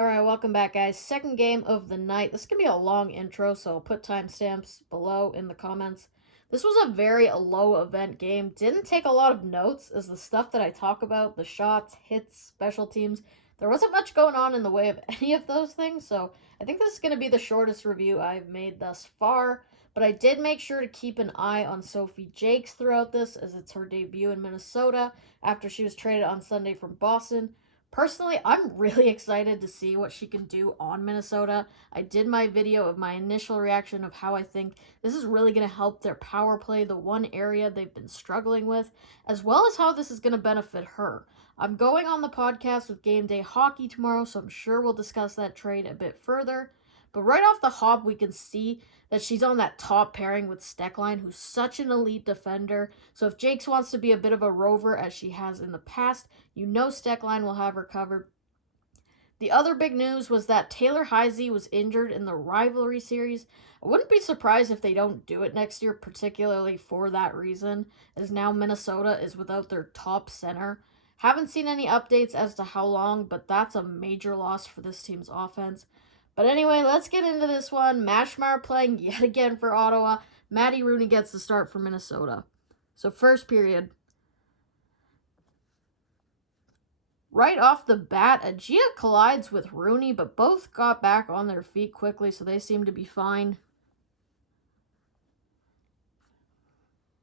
Alright, welcome back, guys. Second game of the night. This can be a long intro, so I'll put timestamps below in the comments. This was a very low event game. Didn't take a lot of notes as the stuff that I talk about, the shots, hits, special teams. There wasn't much going on in the way of any of those things, so I think this is going to be the shortest review I've made thus far. But I did make sure to keep an eye on Sophie Jakes throughout this, as it's her debut in Minnesota after she was traded on Sunday from Boston. Personally, I'm really excited to see what she can do on Minnesota. I did my video of my initial reaction of how I think this is really going to help their power play, the one area they've been struggling with, as well as how this is going to benefit her. I'm going on the podcast with Game Day Hockey tomorrow, so I'm sure we'll discuss that trade a bit further. But right off the hop, we can see that she's on that top pairing with Steckline, who's such an elite defender. So if Jakes wants to be a bit of a rover, as she has in the past, you know Steckline will have her covered. The other big news was that Taylor Heisey was injured in the rivalry series. I wouldn't be surprised if they don't do it next year, particularly for that reason, as now Minnesota is without their top center. Haven't seen any updates as to how long, but that's a major loss for this team's offense. But anyway, let's get into this one. Mashmar playing yet again for Ottawa. Maddie Rooney gets the start for Minnesota. So first period. Right off the bat, Agia collides with Rooney, but both got back on their feet quickly, so they seem to be fine.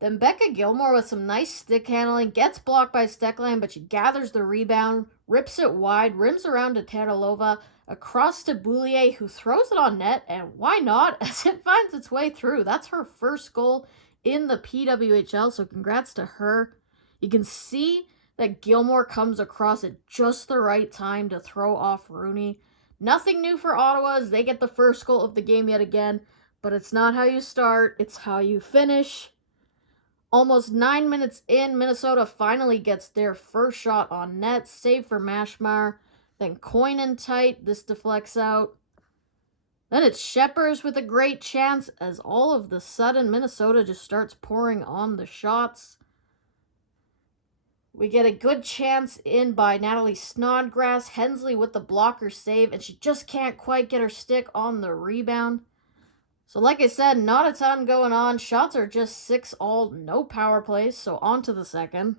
Then Becca Gilmore with some nice stick handling, gets blocked by Steckline, but she gathers the rebound, rips it wide, rims around to Teralova, across to Boulier, who throws it on net, and why not, as it finds its way through. That's her first goal in the PWHL, so congrats to her. You can see that Gilmore comes across at just the right time to throw off Rooney. Nothing new for Ottawa as they get the first goal of the game yet again, but it's not how you start, it's how you finish. Almost 9 minutes in, Minnesota finally gets their first shot on net, save for Mashmar. Then Koinen tight, this deflects out. Then it's Sheppers with a great chance, as all of the sudden Minnesota just starts pouring on the shots. We get a good chance in by Natalie Snodgrass. Hensley with the blocker save, and she just can't quite get her stick on the rebound. So like I said, not a ton going on. Shots are just 6-all, no power plays, so on to the second.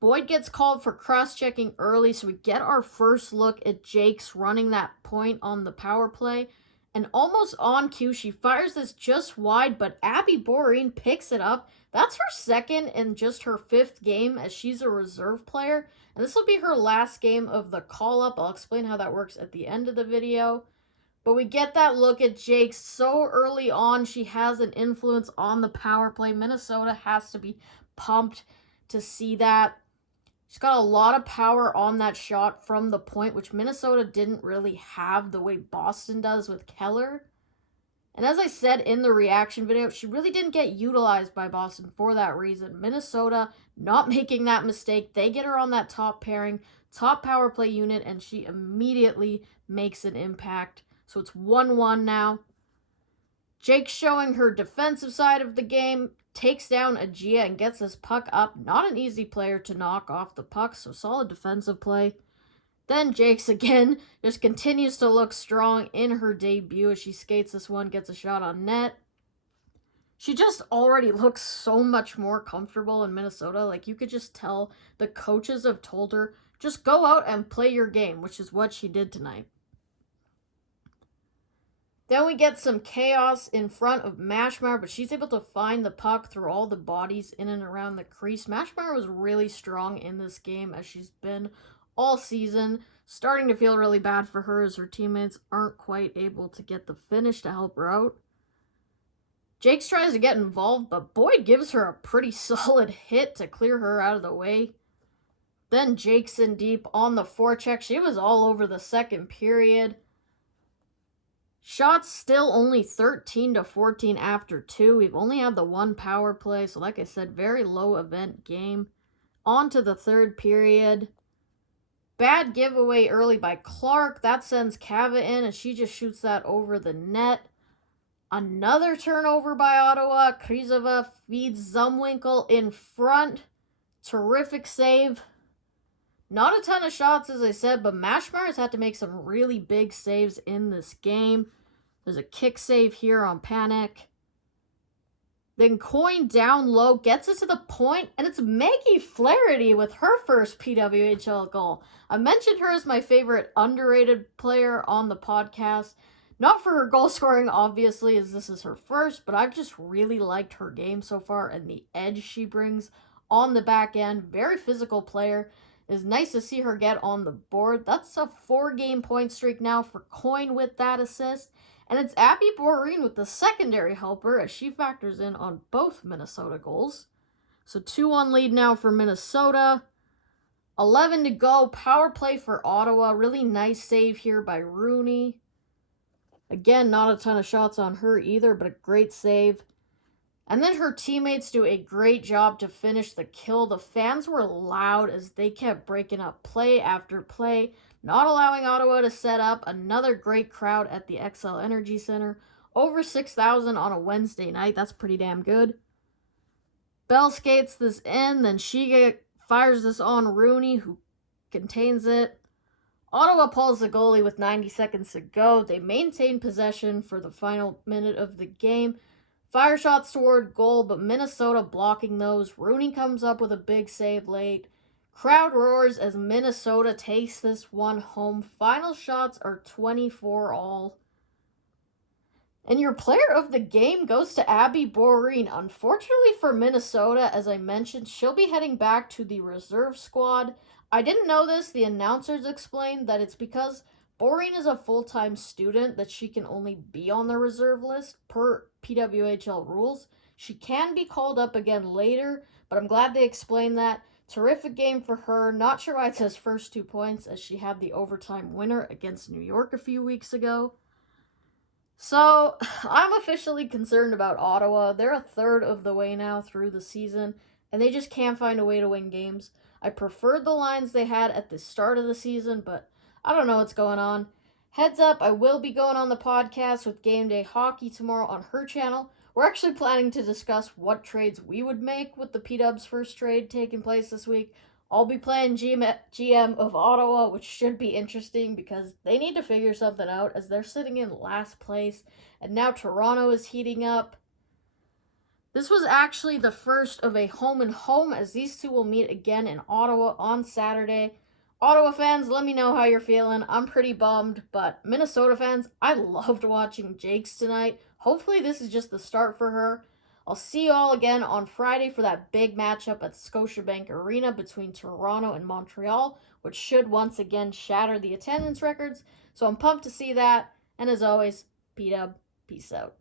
Boyd gets called for cross-checking early, so we get our first look at Jakes running that point on the power play. And almost on cue, she fires this just wide, but Abby Boreen picks it up. That's her second in just her 5th game, as she's a reserve player. And this will be her last game of the call-up. I'll explain how that works at the end of the video. But we get that look at Jakes so early on. She has an influence on the power play. Minnesota has to be pumped to see that. She's got a lot of power on that shot from the point, which Minnesota didn't really have the way Boston does with Keller. And as I said in the reaction video, she really didn't get utilized by Boston for that reason. Minnesota not making that mistake. They get her on that top pairing, top power play unit, and she immediately makes an impact. So it's 1-1 now. Jake showing her defensive side of the game, takes down Agia and gets this puck up. Not an easy player to knock off the puck, so solid defensive play. Then Jakes again just continues to look strong in her debut as she skates this one, gets a shot on net. She just already looks so much more comfortable in Minnesota. Like, you could just tell the coaches have told her, just go out and play your game, which is what she did tonight. Then we get some chaos in front of Mashmar, but she's able to find the puck through all the bodies in and around the crease. Mashmar was really strong in this game, as she's been all season. Starting to feel really bad for her as her teammates aren't quite able to get the finish to help her out. Jakes tries to get involved, but Boyd gives her a pretty solid hit to clear her out of the way. Then Jakes in deep on the forecheck. She was all over the second period. Shots still only 13-14 after 2. We've only had the one power play, so like I said, very low event game. On to the third period. Bad giveaway early by Clark. That sends Cava in, and she just shoots that over the net. Another turnover by Ottawa. Krizova feeds Zumwinkle in front. Terrific save. Not a ton of shots, as I said, but Mashmars had to make some really big saves in this game. There's a kick save here on Panic. Then Coin down low, gets it to the point, and it's Maggie Flaherty with her first PWHL goal. I mentioned her as my favorite underrated player on the podcast. Not for her goal scoring, obviously, as this is her first, but I've just really liked her game so far and the edge she brings on the back end. Very physical player. It's nice to see her get on the board. That's a 4-game point streak now for Coin with that assist. And it's Abby Boreen with the secondary helper as she factors in on both Minnesota goals. So 2-1 lead now for Minnesota. 11 to go. Power play for Ottawa. Really nice save here by Rooney. Again, not a ton of shots on her either, but a great save. And then her teammates do a great job to finish the kill. The fans were loud as they kept breaking up play after play, not allowing Ottawa to set up. Another great crowd at the XL Energy Center. Over 6,000 on a Wednesday night. That's pretty damn good. Bell skates this in, then she fires this on Rooney, who contains it. Ottawa pulls the goalie with 90 seconds to go. They maintain possession for the final minute of the game. Fire shots toward goal, but Minnesota blocking those. Rooney comes up with a big save late. Crowd roars as Minnesota takes this one home. Final shots are 24 all. And your player of the game goes to Abby Boreen. Unfortunately for Minnesota, as I mentioned, she'll be heading back to the reserve squad. I didn't know this. The announcers explained that it's because Boreen is a full-time student that she can only be on the reserve list per PWHL rules. She can be called up again later, but I'm glad they explained that. Terrific game for her. Not sure why it says first 2 points, as she had the overtime winner against New York a few weeks ago. So, I'm officially concerned about Ottawa. They're a third of the way now through the season, and they just can't find a way to win games. I preferred the lines they had at the start of the season, but I don't know what's going on. Heads up, I will be going on the podcast with Game Day Hockey tomorrow on her channel. We're actually planning to discuss what trades we would make with the P-Dubs first trade taking place this week. I'll be playing GM of Ottawa, which should be interesting because they need to figure something out as they're sitting in last place. And now Toronto is heating up. This was actually the first of a home and home as these two will meet again in Ottawa on Saturday. Ottawa fans, let me know how you're feeling. I'm pretty bummed, but Minnesota fans, I loved watching Jakes tonight. Hopefully this is just the start for her. I'll see you all again on Friday for that big matchup at Scotiabank Arena between Toronto and Montreal, which should once again shatter the attendance records. So I'm pumped to see that. And as always, P-Dub, peace out.